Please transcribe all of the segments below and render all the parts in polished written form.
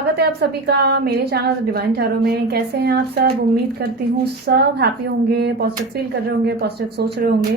स्वागत है आप सभी का मेरे चैनल डिवाइन टैरो में। कैसे हैं आप सब? उम्मीद करती हूँ सब हैप्पी होंगे, पॉजिटिव फील कर रहे होंगे, पॉजिटिव सोच रहे होंगे।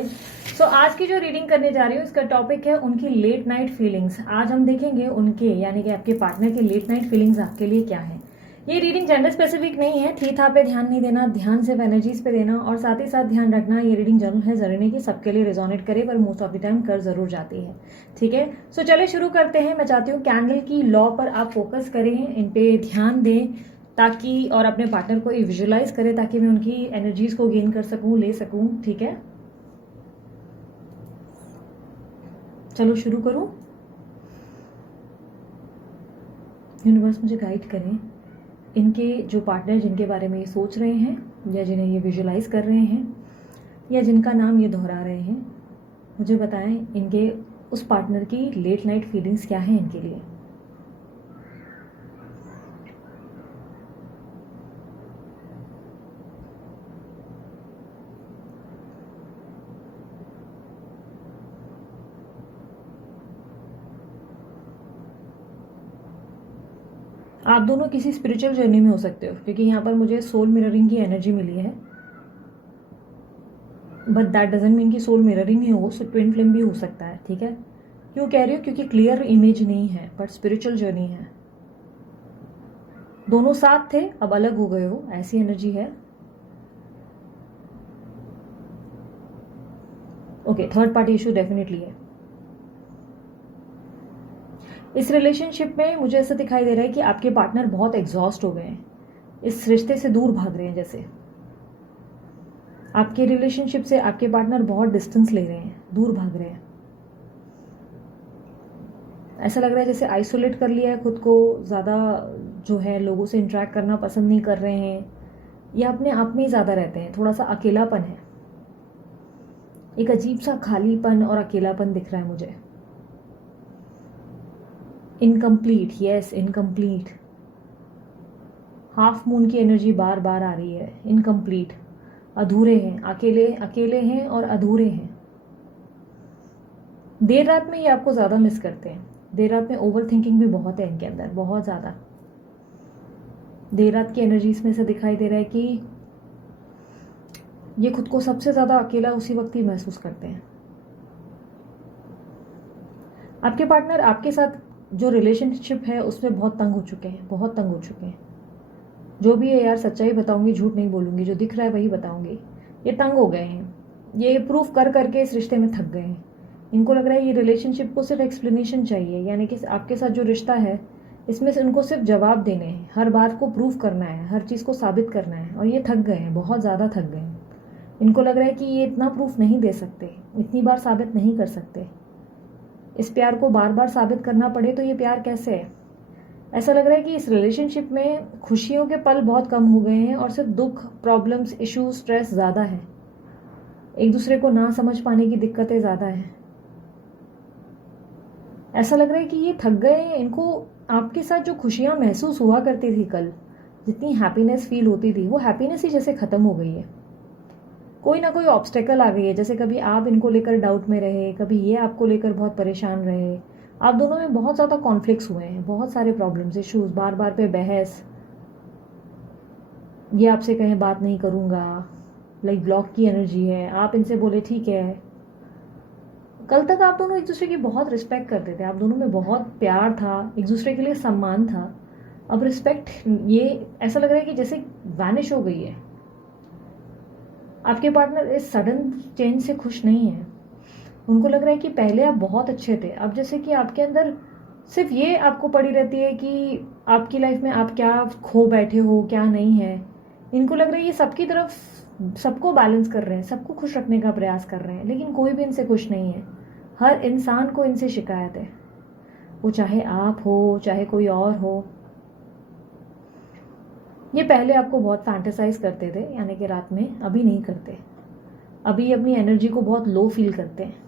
सो आज की जो रीडिंग करने जा रही हूँ इसका टॉपिक है उनकी लेट नाइट फीलिंग्स। आज हम देखेंगे उनके यानी कि आपके पार्टनर की लेट नाइट फीलिंग्स आपके लिए क्या है। ये रीडिंग जेंडर स्पेसिफिक नहीं है, थी था पे ध्यान नहीं देना, ध्यान सिर्फ एनर्जीज पे देना और साथ ही साथ ध्यान रखना ये रीडिंग जरूर है, जरूरी नहीं कि सबके लिए रिजोनेट करे, पर मोस्ट ऑफ द टाइम कर जरूर जाती है। ठीक है, सो चले शुरू करते हैं। मैं चाहती हूँ कैंडल की लॉ पर आप फोकस करें, इन पे ध्यान दें ताकि और अपने पार्टनर को विजुअलाइज करें ताकि मैं उनकी एनर्जीज को गेन कर सकूं, ले सकूं। ठीक है, चलो शुरू करूं। यूनिवर्स मुझे गाइड करें, इनके जो पार्टनर जिनके बारे में ये सोच रहे हैं या जिन्हें ये विजुअलाइज कर रहे हैं या जिनका नाम ये दोहरा रहे हैं, मुझे बताएं इनके उस पार्टनर की लेट नाइट फीलिंग्स क्या है इनके लिए। आप दोनों किसी स्पिरिचुअल जर्नी में हो सकते हो क्योंकि यहाँ पर मुझे सोल मिररिंग की एनर्जी मिली है, बट दैट डजंट मीन कि सोल मिररिंग ही हो, ट्विन फ्लेम भी हो सकता है। ठीक है, क्यों कह रही हूँ? क्योंकि क्लियर इमेज नहीं है, बट स्पिरिचुअल जर्नी है। दोनों साथ थे, अब अलग हो गए हो, ऐसी एनर्जी है। Okay, third party issue definitely है इस रिलेशनशिप में। मुझे ऐसा दिखाई दे रहा है कि आपके पार्टनर बहुत एग्जॉस्ट हो गए हैं, इस रिश्ते से दूर भाग रहे हैं। जैसे आपके रिलेशनशिप से आपके पार्टनर बहुत डिस्टेंस ले रहे हैं, दूर भाग रहे हैं। ऐसा लग रहा है जैसे आइसोलेट कर लिया है खुद को, ज़्यादा जो है लोगों से इंटरेक्ट करना पसंद नहीं कर रहे हैं या अपने आप में ही ज़्यादा रहते हैं। थोड़ा सा अकेलापन है, एक अजीब सा खालीपन और अकेलापन दिख रहा है मुझे। Incomplete, yes incomplete. Half moon की एनर्जी बार बार आ रही है। इनकम्प्लीट, अधूरे हैं, अकेले अकेले हैं और अधूरे हैं। देर रात में ये आपको ज़्यादा मिस करते हैं। देर रात में ओवर थिंकिंग भी बहुत है इनके अंदर, बहुत ज़्यादा। देर रात की एनर्जीज में से दिखाई दे रहा है कि ये खुद को सबसे ज़्यादा अकेला उसी वक्त ही महसूस करते हैं। आपके पार्टनर आपके साथ जो रिलेशनशिप है उसमें बहुत तंग हो चुके हैं, बहुत तंग हो चुके हैं। जो भी है यार, सच्चाई बताऊंगी, झूठ नहीं बोलूंगी, जो दिख रहा है वही बताऊंगी। ये तंग हो गए हैं, ये प्रूफ कर करके इस रिश्ते में थक गए हैं। इनको लग रहा है ये रिलेशनशिप को सिर्फ एक्सप्लेनेशन चाहिए, यानी कि आपके साथ जो रिश्ता है इसमें से उनको सिर्फ जवाब देने हैं, हर बात को प्रूफ करना है, हर चीज़ को साबित करना है, और ये थक गए हैं, बहुत ज़्यादा थक गए हैं। इनको लग रहा है कि ये इतना प्रूफ नहीं दे सकते, इतनी बार साबित नहीं कर सकते। इस प्यार को बार बार साबित करना पड़े तो ये प्यार कैसे है। ऐसा लग रहा है कि इस रिलेशनशिप में खुशियों के पल बहुत कम हो गए हैं और सिर्फ दुख, प्रॉब्लम्स, इशू, स्ट्रेस ज़्यादा है। एक दूसरे को ना समझ पाने की दिक्कतें ज़्यादा हैं। ऐसा लग रहा है कि ये थक गए हैं। इनको आपके साथ जो खुशियाँ महसूस हुआ करती थी कल, जितनी हैप्पीनेस फील होती थी, वो हैप्पीनेस ही जैसे ख़त्म हो गई है। कोई ना कोई ऑब्स्टेकल आ गई है, जैसे कभी आप इनको लेकर डाउट में रहे, कभी ये आपको लेकर बहुत परेशान रहे। आप दोनों में बहुत ज़्यादा कॉन्फ्लिक्ट्स हुए हैं, बहुत सारे प्रॉब्लम्स, इश्यूज, बार बार पे बहस। ये आपसे कहें बात नहीं करूँगा, लाइक ब्लॉक की एनर्जी है। आप इनसे बोले ठीक है। कल तक आप दोनों एक दूसरे की बहुत रिस्पेक्ट करते थे, आप दोनों में बहुत प्यार था, एक दूसरे के लिए सम्मान था। अब रिस्पेक्ट ये ऐसा लग रहा है कि जैसे वैनिश हो गई है। आपके पार्टनर इस सडन चेंज से खुश नहीं है। उनको लग रहा है कि पहले आप बहुत अच्छे थे, अब जैसे कि आपके अंदर सिर्फ ये आपको पड़ी रहती है कि आपकी लाइफ में आप क्या खो बैठे हो, क्या नहीं है। इनको लग रहा है ये सबकी तरफ सबको बैलेंस कर रहे हैं, सबको खुश रखने का प्रयास कर रहे हैं, लेकिन कोई भी इनसे खुश नहीं है। हर इंसान को इनसे शिकायत है, वो चाहे आप हो चाहे कोई और हो। ये पहले आपको बहुत फैंटेसाइज करते थे, यानी कि रात में, अभी नहीं करते। अभी अपनी एनर्जी को बहुत लो फील करते हैं।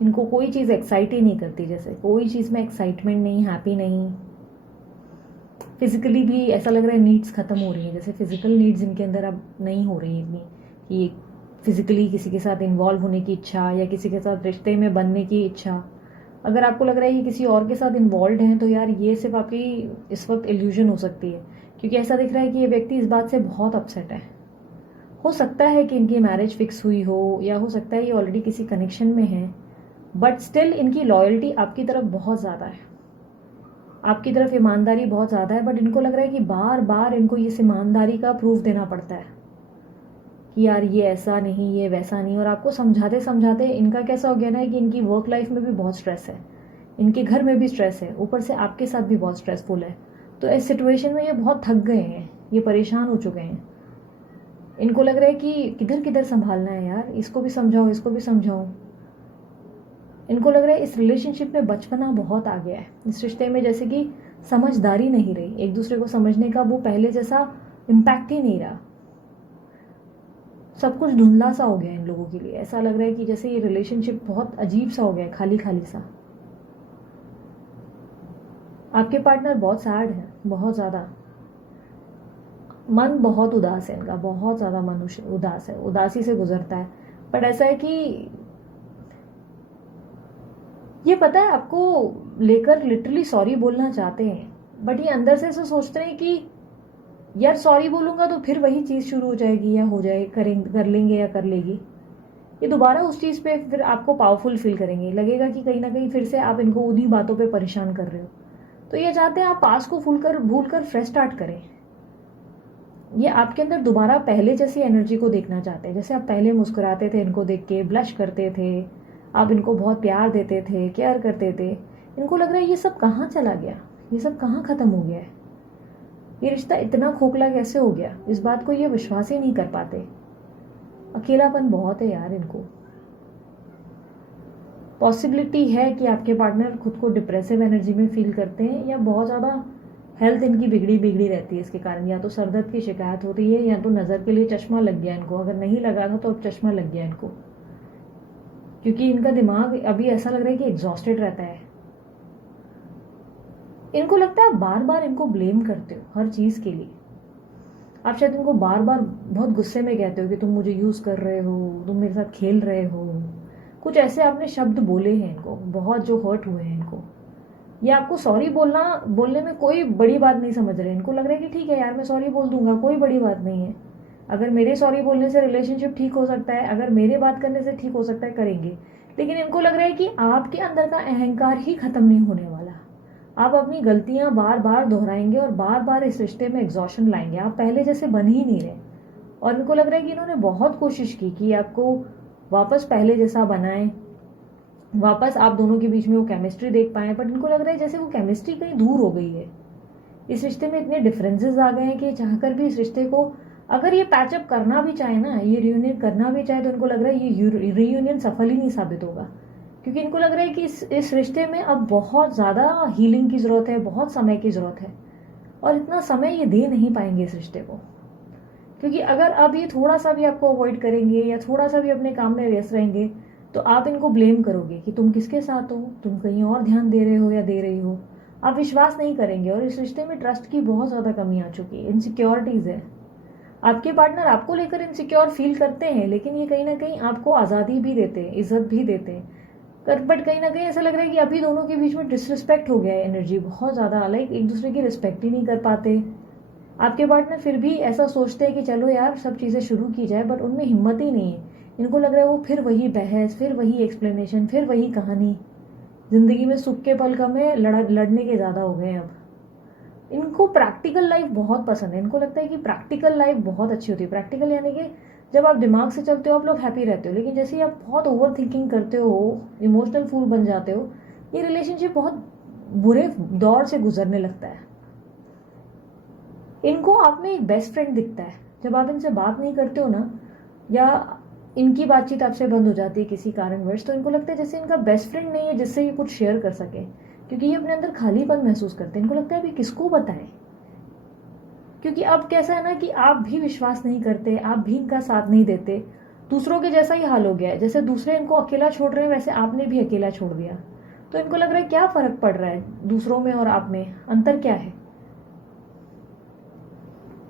इनको कोई चीज़ एक्साइट ही नहीं करती, जैसे कोई चीज़ में एक्साइटमेंट नहीं, हैप्पी नहीं। फिजिकली भी ऐसा लग रहा है नीड्स खत्म हो रही है, जैसे फिजिकल नीड्स इनके अंदर अब नहीं हो रही इतनी कि फिजिकली किसी के साथ इन्वॉल्व होने की इच्छा या किसी के साथ रिश्ते में बनने की इच्छा। अगर आपको लग रहा है कि किसी और के साथ इन्वॉल्व हैं, तो यार ये सिर्फ आपकी इस वक्त इल्यूजन हो सकती है, क्योंकि ऐसा दिख रहा है कि ये व्यक्ति इस बात से बहुत अपसेट है। हो सकता है कि इनकी मैरिज फिक्स हुई हो, या हो सकता है ये ऑलरेडी किसी कनेक्शन में है, बट स्टिल इनकी लॉयल्टी आपकी तरफ बहुत ज़्यादा है, आपकी तरफ ईमानदारी बहुत ज़्यादा है। बट इनको लग रहा है कि बार बार इनको इस ईमानदारी का प्रूफ देना पड़ता है कि यार ये ऐसा नहीं, ये वैसा नहीं। और आपको समझाते समझाते इनका कैसा हो गया ना कि इनकी वर्क लाइफ में भी बहुत स्ट्रेस है, इनके घर में भी स्ट्रेस है, ऊपर से आपके साथ भी बहुत स्ट्रेसफुल है। तो इस सिचुएशन में ये बहुत थक गए हैं, ये परेशान हो चुके हैं। इनको लग रहा है कि किधर किधर संभालना है यार, इसको भी समझाओ, इसको भी समझाओ। इनको लग रहा है इस रिलेशनशिप में बचपना बहुत आ गया है, इस रिश्ते में जैसे कि समझदारी नहीं रही, एक दूसरे को समझने का वो पहले जैसा इम्पैक्ट ही नहीं रहा। सब कुछ धुंधला सा हो गया इन लोगों के लिए। ऐसा लग रहा है कि जैसे ये रिलेशनशिप बहुत अजीब सा हो गया है, खाली खाली सा। आपके पार्टनर बहुत सैड है, बहुत ज़्यादा मन बहुत उदास है इनका, बहुत ज़्यादा मन उदास है, उदासी से गुजरता है। बट ऐसा है कि ये पता है आपको लेकर लिटरली सॉरी बोलना चाहते हैं, बट ये अंदर से ऐसा सोचते हैं कि यार सॉरी बोलूंगा तो फिर वही चीज़ शुरू हो जाएगी, या हो जाए कर लेंगे या कर लेगी, ये दोबारा उस चीज़ पे फिर आपको पावरफुल फील करेंगे, लगेगा कि कहीं ना कहीं फिर से आप इनको उन्हीं बातों पे परेशान कर रहे हो। तो ये चाहते हैं आप पास को भूल कर फ्रेश स्टार्ट करें। ये आपके अंदर दोबारा पहले जैसी एनर्जी को देखना चाहते हैं, जैसे आप पहले मुस्कुराते थे इनको देख के, ब्लश करते थे, आप इनको बहुत प्यार देते थे, केयर करते थे। इनको लग रहा है ये सब कहाँ चला गया, ये सब कहाँ खत्म हो गया है, ये रिश्ता इतना खोखला कैसे हो गया, इस बात को ये विश्वास ही नहीं कर पाते। अकेलापन बहुत है यार इनको। पॉसिबिलिटी है कि आपके पार्टनर खुद को डिप्रेसिव एनर्जी में फील करते हैं, या बहुत ज़्यादा हेल्थ इनकी बिगड़ी बिगड़ी रहती है इसके कारण। या तो सर दर्द की शिकायत होती है, या तो नज़र के लिए चश्मा लग गया इनको, अगर नहीं लगा था तो अब चश्मा लग गया इनको, क्योंकि इनका दिमाग अभी ऐसा लग रहा है कि एग्जॉस्टेड रहता है। इनको लगता है आप बार बार इनको ब्लेम करते हो हर चीज़ के लिए। आप शायद इनको बार बार बहुत गुस्से में कहते हो कि तुम मुझे यूज़ कर रहे हो, तुम मेरे साथ खेल रहे हो, कुछ ऐसे आपने शब्द बोले हैं इनको बहुत, जो हर्ट हुए हैं इनको। ये आपको सॉरी बोलने में कोई बड़ी बात नहीं समझ रहे। इनको लग रहा है कि ठीक है यार मैं सॉरी बोल दूंगा, कोई बड़ी बात नहीं है, अगर मेरे सॉरी बोलने से रिलेशनशिप ठीक हो सकता है, अगर मेरे बात करने से ठीक हो सकता है, करेंगे। लेकिन इनको लग रहा है कि आपके अंदर का अहंकार ही खत्म नहीं होने वाला, आप अपनी गलतियां बार बार दोहराएंगे और बार बार इस रिश्ते में एग्जॉशन लाएंगे, आप पहले जैसे बन ही नहीं रहे। और इनको लग रहा है कि इन्होंने बहुत कोशिश की कि आपको वापस पहले जैसा बनाएं, वापस आप दोनों के बीच में वो केमिस्ट्री देख पाए, बट इनको लग रहा है जैसे वो केमिस्ट्री कहीं दूर हो गई है। इस रिश्ते में इतने डिफरेंसेस आ गए हैं कि चाहकर भी इस रिश्ते को अगर ये पैचअप करना भी चाहे ना, ये रियूनियन करना भी चाहे, तो इनको लग रहा है ये रियूनियन सफल ही नहीं साबित होगा, क्योंकि इनको लग रहा है कि इस रिश्ते में अब बहुत ज़्यादा हीलिंग की ज़रूरत है, बहुत समय की ज़रूरत है, और इतना समय ये दे नहीं पाएंगे इस रिश्ते को। क्योंकि अगर अब ये थोड़ा सा भी आपको अवॉइड करेंगे या थोड़ा सा भी अपने काम में व्यस्त रहेंगे, तो आप इनको ब्लेम करोगे कि तुम किसके साथ हो, तुम कहीं और ध्यान दे रहे हो या दे रही हो। आप विश्वास नहीं करेंगे, और इस रिश्ते में ट्रस्ट की बहुत ज़्यादा कमी आ चुकी है, इनसिक्योरिटीज़ है। आपके पार्टनर आपको लेकर इनसिक्योर फील करते हैं, लेकिन ये कहीं ना कहीं आपको आज़ादी भी देते हैं, इज्जत भी देते हैं, बट कहीं ना कहीं ऐसा लग रहा है कि अभी दोनों के बीच में डिसरिस्पेक्ट हो गया है, एनर्जी बहुत ज़्यादा, लाइक एक दूसरे की रिस्पेक्ट ही नहीं कर पाते। आपके पार्टनर फिर भी ऐसा सोचते हैं कि चलो यार सब चीज़ें शुरू की जाए, बट उनमें हिम्मत ही नहीं है। इनको लग रहा है वो फिर वही बहस, फिर वही एक्सप्लेनेशन, फिर वही कहानी। जिंदगी में सुख के पल कम है, लड़ने के ज़्यादा हो गए अब। इनको प्रैक्टिकल लाइफ बहुत पसंद है, इनको लगता है कि प्रैक्टिकल लाइफ बहुत अच्छी होती है। प्रैक्टिकल यानी कि जब आप दिमाग से चलते हो आप लोग हैप्पी रहते हो, लेकिन जैसे ही आप बहुत ओवर थिंकिंग करते हो, इमोशनल फूल बन जाते हो, ये रिलेशनशिप बहुत बुरे दौर से गुजरने लगता है। इनको आप में एक बेस्ट फ्रेंड दिखता है, जब आप इनसे बात नहीं करते हो ना, या इनकी बातचीत आपसे बंद हो जाती है किसी कारणवश, तो इनको लगता है जैसे इनका बेस्ट फ्रेंड नहीं है जिससे ये कुछ शेयर कर सके, क्योंकि ये अपने अंदर खालीपन महसूस करते हैं। इनको लगता है अभी किसको बताएं, क्योंकि अब कैसा है ना कि आप भी विश्वास नहीं करते, आप भी इनका साथ नहीं देते। दूसरों के जैसा ही हाल हो गया है, जैसे दूसरे इनको अकेला छोड़ रहे हैं वैसे आपने भी अकेला छोड़ दिया। तो इनको लग रहा है क्या फर्क पड़ रहा है दूसरों में और आप में, अंतर क्या है।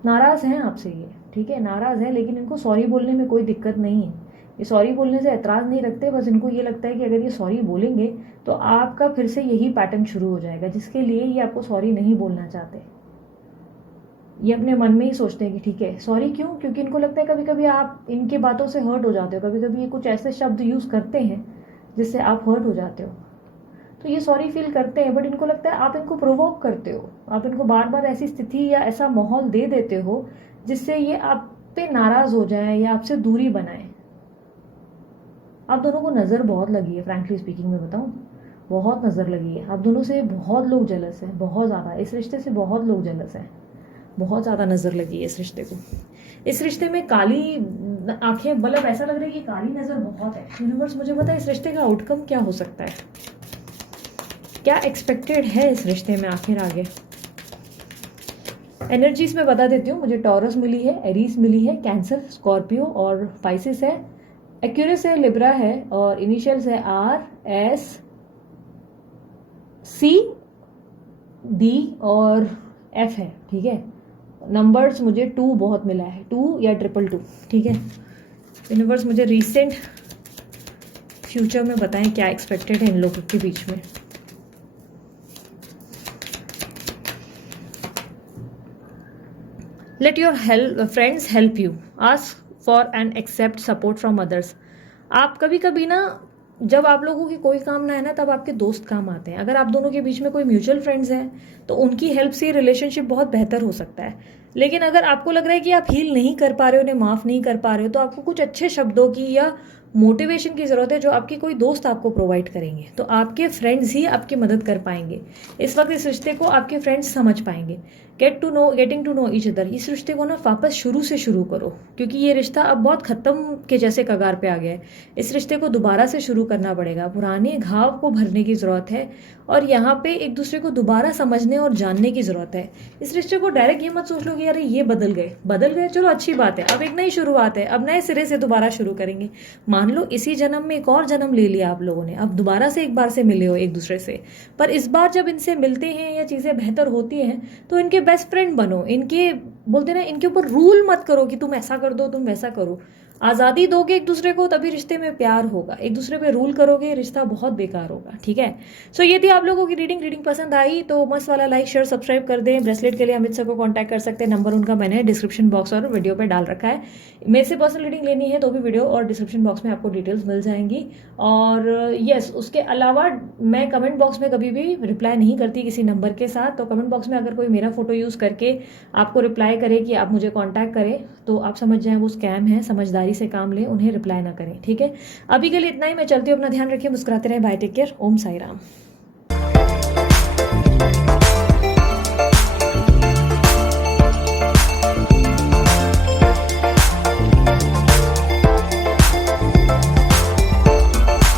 नाराज हैं आपसे ये, ठीक है नाराज है, लेकिन इनको सॉरी बोलने में कोई दिक्कत नहीं है। ये सॉरी बोलने से एतराज नहीं रखते, बस इनको ये लगता है कि अगर ये सॉरी बोलेंगे तो आपका फिर से यही पैटर्न शुरू हो जाएगा, जिसके लिए ये आपको सॉरी नहीं बोलना चाहते। ये अपने मन में ही सोचते हैं कि ठीक है सॉरी क्यों, क्योंकि इनको लगता है कभी कभी आप इनकी बातों से हर्ट हो जाते हो, कभी कभी ये कुछ ऐसे शब्द यूज़ करते हैं जिससे आप हर्ट हो जाते हो, तो ये सॉरी फील करते हैं। बट इनको लगता है आप इनको प्रोवोक करते हो, आप इनको बार बार ऐसी स्थिति या ऐसा माहौल दे देते हो जिससे ये आप पे नाराज हो जाए या आपसे दूरी बनाए। आप दोनों को नज़र बहुत लगी है, फ्रैंकली स्पीकिंग में बताऊं, बहुत नज़र लगी है। आप दोनों से बहुत लोग जेलस हैं, बहुत ज़्यादा। इस रिश्ते से बहुत लोग जेलस हैं, बहुत ज़्यादा नज़र लगी है इस रिश्ते को। इस रिश्ते में काली आंखें, मतलब ऐसा लग रहा है कि काली नज़र बहुत है। यूनिवर्स मुझे पता है इस रिश्ते का आउटकम क्या हो सकता है, क्या एक्सपेक्टेड है इस रिश्ते में आखिर आगे। एनर्जीज में बता देती हूँ। मुझे टॉरस मिली है, एरीज मिली है, कैंसर, स्कॉर्पियो और पाइसिस है, एक्यूरस है, लिब्रा है और इनिशियल्स है RSCD और F है। ठीक है, नंबर्स मुझे 2 बहुत मिला है, 2 या 222। ठीक है, यूनिवर्स मुझे रिसेंट फ्यूचर में बताएं क्या एक्सपेक्टेड है इन लोगों के बीच में। Let your friends help you, ask for and accept support from others. आप कभी कभी ना, जब आप लोगों की कोई काम ना है ना, तब आपके दोस्त काम आते हैं। अगर आप दोनों के बीच में कोई म्यूचुअल फ्रेंड्स हैं तो उनकी हेल्प से रिलेशनशिप बहुत बेहतर हो सकता है। लेकिन अगर आपको लग रहा है कि आप हील नहीं कर पा रहे हो, उन्हें माफ़ नहीं कर पा रहे हो, तो आपको कुछ अच्छे शब्दों की या मोटिवेशन की ज़रूरत है जो आपके कोई दोस्त आपको प्रोवाइड करेंगे। तो आपके फ्रेंड्स ही आपकी मदद कर पाएंगे इस वक्त। इस रिश्ते को आपके फ्रेंड्स समझ पाएंगे। Getting to know each other. इस रिश्ते को ना वापस शुरू से शुरू करो, क्योंकि ये रिश्ता अब बहुत ख़त्म के जैसे कगार पे आ गया है। इस रिश्ते को दोबारा से शुरू करना पड़ेगा, पुराने घाव को भरने की ज़रूरत है और यहाँ पे एक दूसरे को दोबारा समझने और जानने की ज़रूरत है। इस रिश्ते को डायरेक्ट ये मत सोच लो कि अरे ये बदल गए, चलो अच्छी बात है, अब एक नई शुरुआत है, अब नए सिरे से दोबारा शुरू करेंगे। मान लो इसी जन्म में एक और जन्म ले लिया आप लोगों ने, अब दोबारा से एक बार से मिले हो एक दूसरे से, पर इस बार जब इनसे मिलते हैं या चीज़ें बेहतर होती हैं तो इनके बेस्ट फ्रेंड बनो। इनके बोलते ना, इनके ऊपर रूल मत करो कि तुम ऐसा कर दो, तुम वैसा करो। आज़ादी दोगे एक दूसरे को, तभी रिश्ते में प्यार होगा। एक दूसरे पे रूल करोगे, रिश्ता बहुत बेकार होगा। ठीक है, सो ये थी आप लोगों की रीडिंग पसंद आई तो मस्त वाला लाइक शेयर सब्सक्राइब कर दें। ब्रेसलेट के लिए अमित सर को कांटेक्ट कर सकते हैं, नंबर उनका मैंने डिस्क्रिप्शन बॉक्स और वीडियो पे डाल रखा है। मेरे से पर्सनल रीडिंग लेनी है तो भी वीडियो और डिस्क्रिप्शन बॉक्स में आपको डिटेल्स मिल जाएंगी। और यस, उसके अलावा मैं कमेंट बॉक्स में कभी भी रिप्लाई नहीं करती किसी नंबर के साथ, तो कमेंट बॉक्स में अगर कोई मेरा फोटो यूज़ करके आपको रिप्लाई करे कि आप मुझे कॉन्टैक्ट करें तो आप समझ जाएं वो स्कैम है। समझदारी से काम लें, उन्हें रिप्लाई ना करें। ठीक है, अभी के लिए इतना ही। मैं चलती हूँ, अपना ध्यान रखिए, मुस्कुराते रहें, बाय, टेक केयर, ओम साई राम।